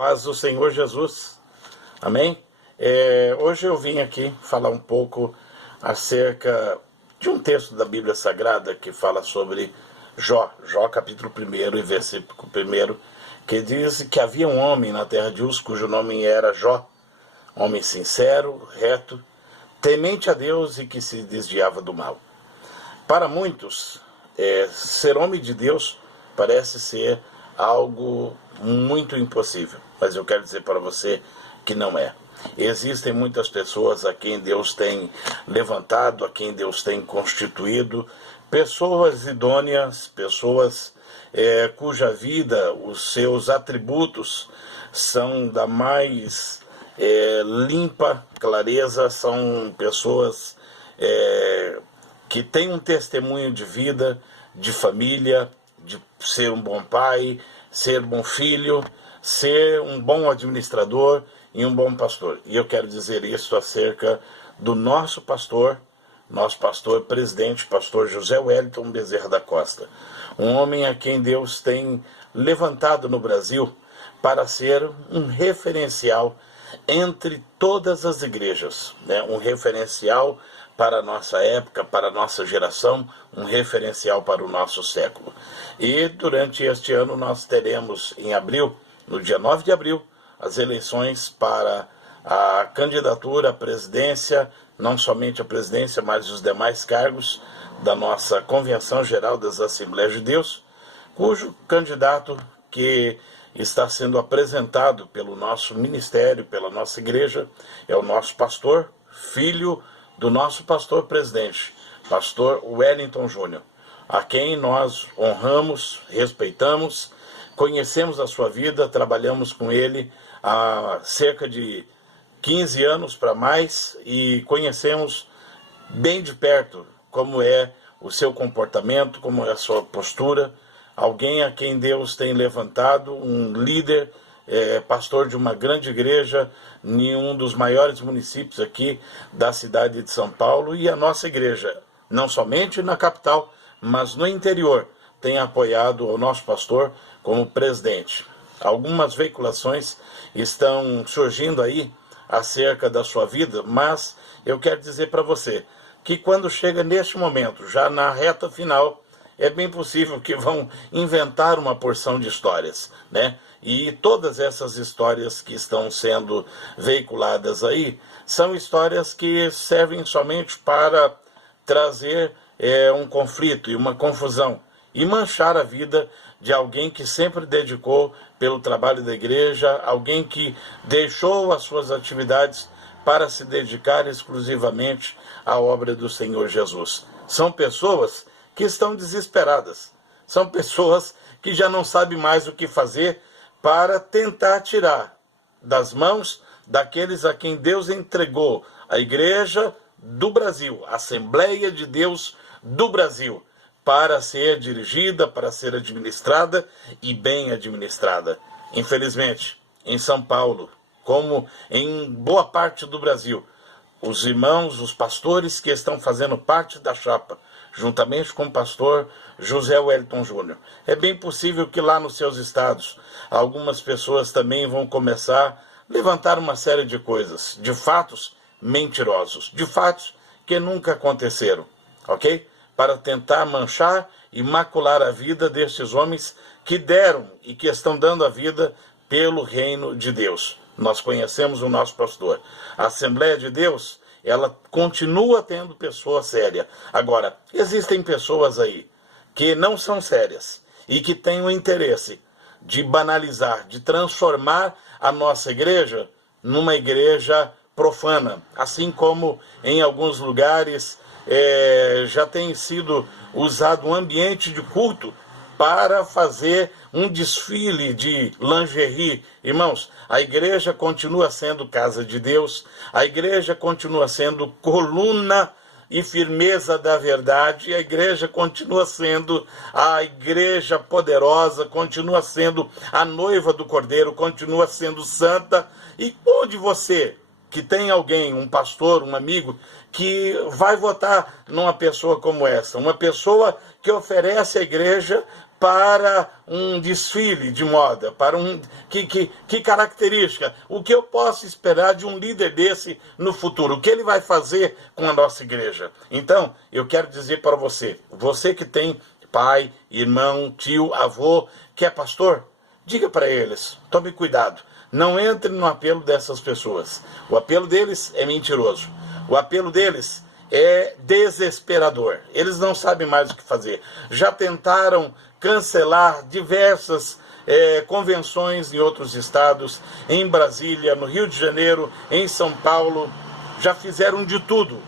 Paz do Senhor Jesus, amém? Hoje eu vim aqui falar um pouco acerca de um texto da Bíblia Sagrada que fala sobre Jó capítulo 1 e versículo 1, que diz que havia um homem na terra de Uz, cujo nome era Jó, homem sincero, reto, temente a Deus e que se desviava do mal. Para muitos, ser homem de Deus parece ser algo muito impossível, mas eu quero dizer para você que não é. Existem muitas pessoas a quem Deus tem levantado, a quem Deus tem constituído, pessoas idôneas, pessoas cuja vida, os seus atributos são da mais limpa clareza, são pessoas que têm um testemunho de vida, de família, de ser um bom pai, ser um bom filho, ser um bom administrador e um bom pastor. E eu quero dizer isso acerca do nosso pastor presidente, pastor José Wellington Bezerra da Costa. Um homem a quem Deus tem levantado no Brasil para ser um referencial entre todas as igrejas, né? Um referencial para a nossa época, para a nossa geração, um referencial para o nosso século. E durante este ano nós teremos em abril, no dia 9 de abril, as eleições para a candidatura à presidência, não somente a presidência, mas os demais cargos da nossa Convenção Geral das Assembleias de Deus, cujo candidato que está sendo apresentado pelo nosso ministério, pela nossa igreja, é o nosso pastor, filho do nosso pastor presidente, pastor Wellington Júnior, a quem nós honramos, respeitamos, conhecemos a sua vida, trabalhamos com ele há cerca de 15 anos para mais e conhecemos bem de perto como é o seu comportamento, como é a sua postura, alguém a quem Deus tem levantado, um líder, pastor de uma grande igreja em um dos maiores municípios aqui da cidade de São Paulo, e a nossa igreja, não somente na capital, mas no interior, tem apoiado o nosso pastor como presidente. Algumas veiculações estão surgindo aí acerca da sua vida, mas eu quero dizer para você que quando chega neste momento, já na reta final, é bem possível que vão inventar uma porção de histórias, né? E todas essas histórias que estão sendo veiculadas aí são histórias que servem somente para trazer um conflito e uma confusão e manchar a vida de alguém que sempre dedicou pelo trabalho da igreja, alguém que deixou as suas atividades para se dedicar exclusivamente à obra do Senhor Jesus. São pessoas que estão desesperadas, são pessoas que já não sabem mais o que fazer para tentar tirar das mãos daqueles a quem Deus entregou a Igreja do Brasil, a Assembleia de Deus do Brasil, para ser dirigida, para ser administrada e bem administrada. Infelizmente, em São Paulo, como em boa parte do Brasil, os irmãos, os pastores que estão fazendo parte da chapa, juntamente com o pastor José Wellington Júnior, é bem possível que lá nos seus estados, algumas pessoas também vão começar a levantar uma série de coisas, de fatos mentirosos, de fatos que nunca aconteceram, ok? Para tentar manchar e macular a vida destes homens que deram e que estão dando a vida pelo reino de Deus. Nós conhecemos o nosso pastor. A Assembleia de Deus, ela continua tendo pessoa séria. Agora, existem pessoas aí que não são sérias e que têm o interesse de banalizar, de transformar a nossa igreja numa igreja profana, assim como em alguns lugares já tem sido usado um ambiente de culto para fazer um desfile de lingerie. Irmãos, a igreja continua sendo casa de Deus, a igreja continua sendo coluna e firmeza da verdade, a igreja continua sendo a igreja poderosa, continua sendo a noiva do Cordeiro, continua sendo santa. E onde você, que tem alguém, um pastor, um amigo, que vai votar numa pessoa como essa, uma pessoa que oferece à igreja para um desfile de moda, para que característica, o que eu posso esperar de um líder desse no futuro, o que ele vai fazer com a nossa igreja. Então, eu quero dizer para você, você que tem pai, irmão, tio, avô, que é pastor, diga para eles, tome cuidado, não entre no apelo dessas pessoas. O apelo deles é mentiroso, o apelo deles é desesperador, eles não sabem mais o que fazer. Já tentaram cancelar diversas convenções em outros estados, em Brasília, no Rio de Janeiro, em São Paulo, já fizeram de tudo,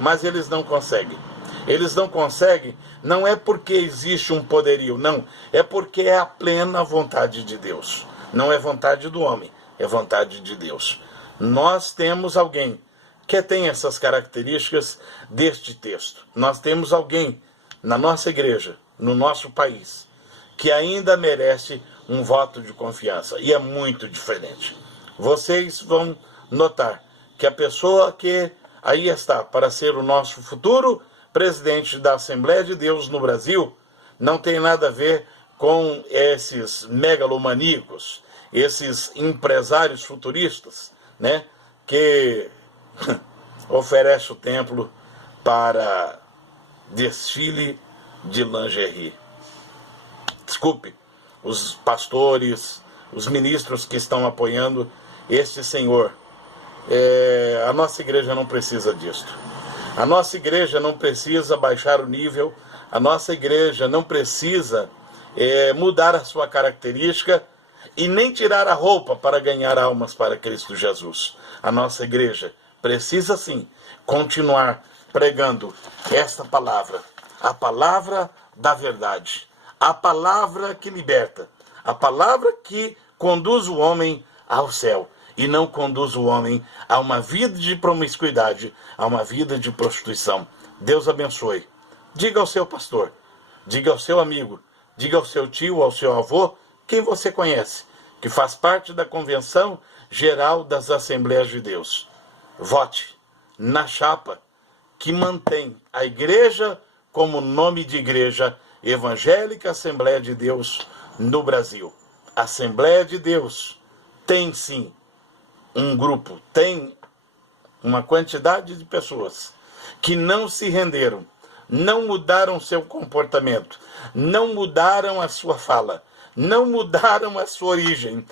mas eles não conseguem. Eles não conseguem, não é porque existe um poderio, não, é porque é a plena vontade de Deus. Não é vontade do homem, é vontade de Deus. Nós temos alguém que tem essas características deste texto. Nós temos alguém na nossa igreja, no nosso país, que ainda merece um voto de confiança. E é muito diferente. Vocês vão notar que a pessoa que aí está para ser o nosso futuro presidente da Assembleia de Deus no Brasil não tem nada a ver com esses megalomaníacos, esses empresários futuristas, né, que oferece o templo para desfile de lingerie. Desculpe, os pastores, os ministros que estão apoiando este senhor. A nossa igreja não precisa disto. A nossa igreja não precisa baixar o nível. A nossa igreja não precisa mudar a sua característica e nem tirar a roupa para ganhar almas para Cristo Jesus. A nossa igreja precisa sim continuar pregando esta palavra, a palavra da verdade, a palavra que liberta, a palavra que conduz o homem ao céu e não conduz o homem a uma vida de promiscuidade, a uma vida de prostituição. Deus abençoe. Diga ao seu pastor, diga ao seu amigo, diga ao seu tio, ao seu avô, quem você conhece, que faz parte da Convenção Geral das Assembleias de Deus. Vote na chapa que mantém a igreja como nome de igreja evangélica Assembleia de Deus no Brasil. A Assembleia de Deus tem sim um grupo, tem uma quantidade de pessoas que não se renderam, não mudaram seu comportamento, não mudaram a sua fala, não mudaram a sua origem,